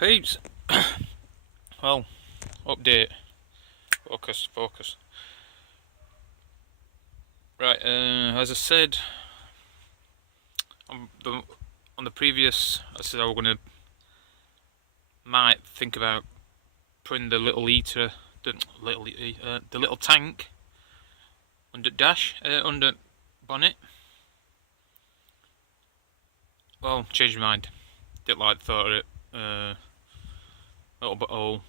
Peeps, well, update, focus. Right, as I said on the previous, I said I was might think about putting the little heater, the little tank under under bonnet. Well, changed my mind. Didn't like the thought of it. Little bit old,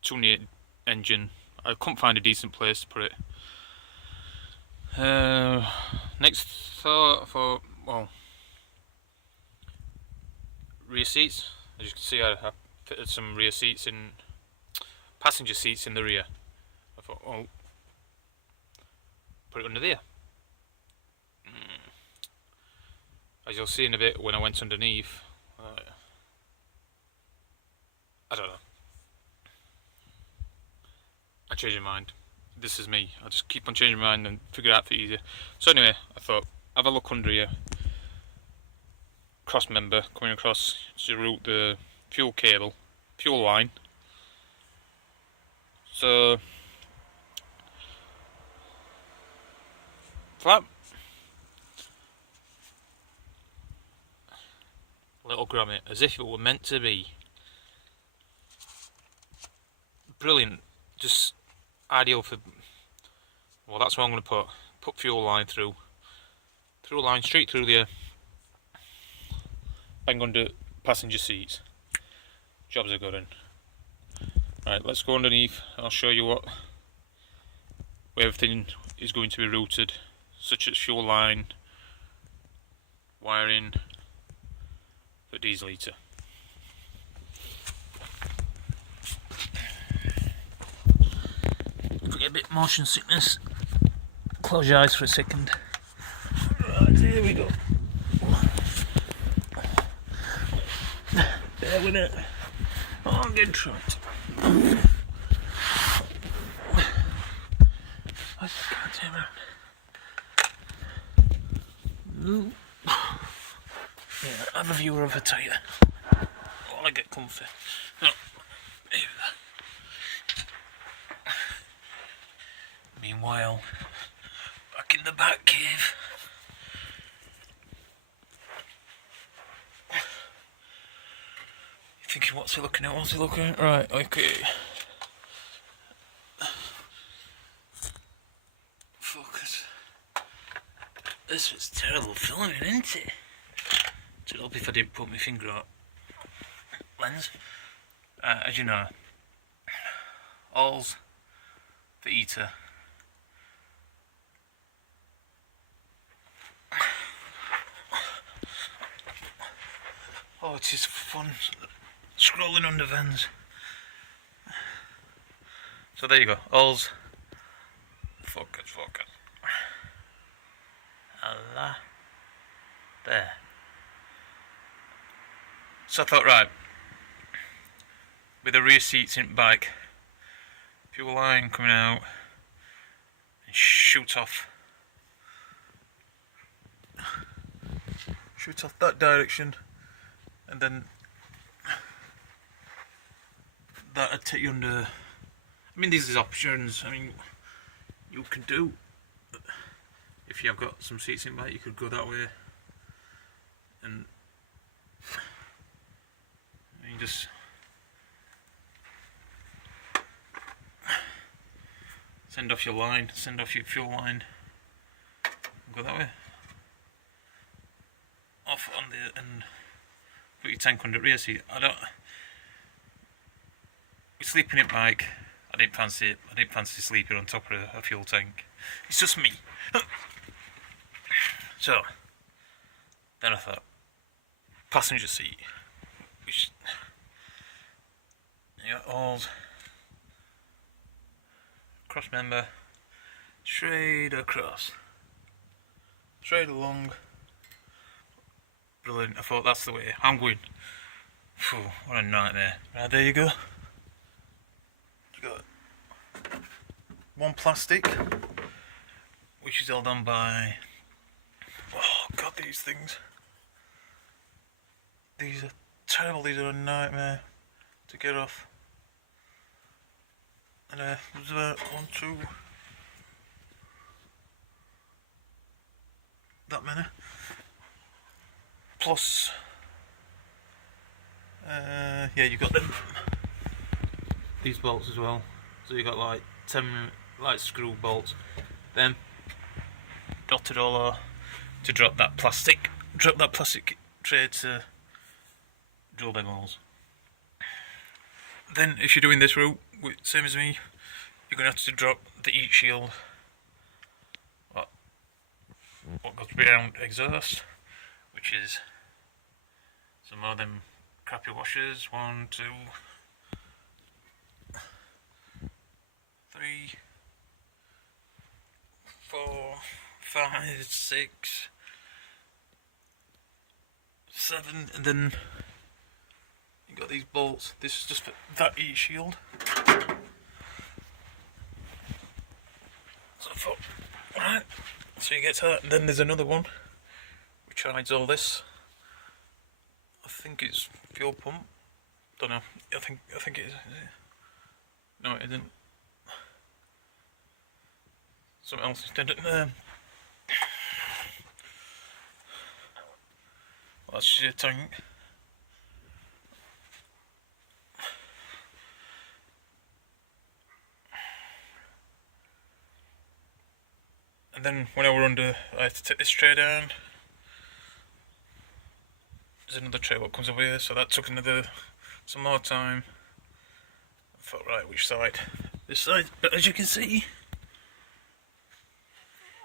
too near engine. I couldn't find a decent place to put it. Next thought for rear seats. As you can see, I fitted some rear seats in, passenger seats in the rear. I thought, oh, put it under there. As you'll see in a bit when I went underneath, I don't know. I changed my mind. This is me. I just keep on changing my mind and figure it out for easier. So anyway, I thought, have a look under here. Cross member coming across to route the fuel line. So flap, little grommet, as if it were meant to be. Brilliant, just ideal for. Well, that's what I'm going to put fuel line through a line straight through the bang under passenger seats. Jobs are good in. Right, let's go underneath. I'll show you where everything is going to be routed, such as fuel line, wiring for diesel heater. If we get a bit motion sickness, close your eyes for a second. Right, here we go. Bear with it. Oh, I'm getting trapped. I can't turn around. No. Yeah, have a view of a tire. I want to get comfy. No. Meanwhile, back in the back cave. You're thinking, what's he looking at? Right, okay. Focus. This was terrible filming, isn't it? It'd help if I didn't put my finger on lens. As you know, all's the heater. Oh, it is fun scrolling under vans. So there you go. All's focus. Allah. There. So I thought, right, with the rear seats in the bike, fuel line coming out, and shoot off that direction, and then that'd take you under. I mean, these are options. I mean, you can do, if you have got some seats in back, you could go that way, and you just send off your fuel line, go that way, off on the, and put your tank under rear seat. With sleeping in bike, I didn't fancy it. I didn't fancy sleeping on top of a fuel tank. It's just me. So then I thought, passenger seat, which you got all cross member, straight along. Brilliant. I thought that's the way I'm going. Phew, what a nightmare. Right, there you go. You got one plastic, which is held on by, oh god, these things. These are terrible, these are a nightmare to get off. And there's about 1, 2, that many. Plus, yeah, you got them. These bolts as well. So you got like 10 like screw bolts. Then dotted all over to drop that plastic tray to drill them holes. Then if you're doing this route, same as me, you're gonna have to drop the heat shield. What goes behind exhaust, which is some more of them crappy washers. 1, 2, 3, 4, 5, 6, 7, and then you got these bolts. This is just for that heat shield. So I thought, right, so you get to that, and then there's another one which hides all this. I think it's fuel pump. Don't know. I think it is. Is it? No, it isn't. Something else instead. Well, that's your tank. And then when I were under, I had to take this tray down. There's another tray what comes over here, so that took some more time. I thought, right, which side? This side. But as you can see,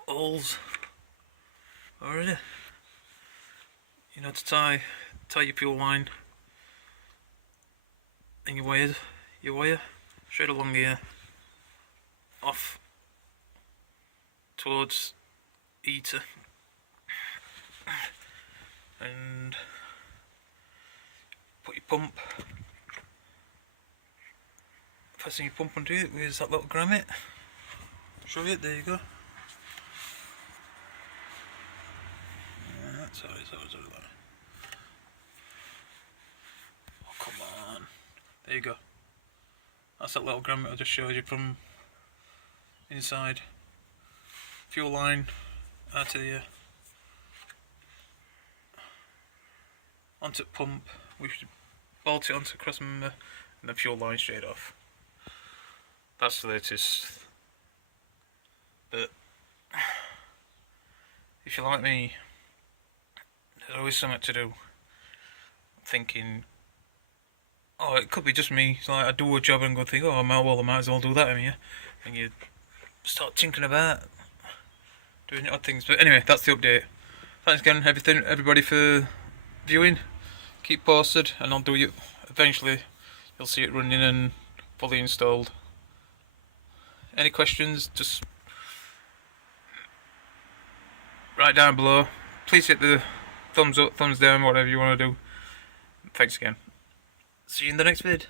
holes already. You know, to tie your fuel line and your wire straight along here, off towards heater, and put your pump. First thing you pump onto it with that little grommet. Show you it, there you go. Sorry. Oh, come on. There you go. That's that little grommet I just showed you from inside. Fuel line out to the onto pump. We should bolt it onto cross member and the fuel line straight off. That's the latest. But if you're like me, there's always something to do. Thinking, oh, it could be just me. It's like I do a job and go think, oh, I might as well do that in here. And you start thinking about doing odd things. But anyway, that's the update. Thanks again, everybody for viewing. Keep posted, and I'll do it eventually. You'll see it running and fully installed. Any questions? Just write down below. Please hit the thumbs up, thumbs down, whatever you want to do. Thanks again. See you in the next vid.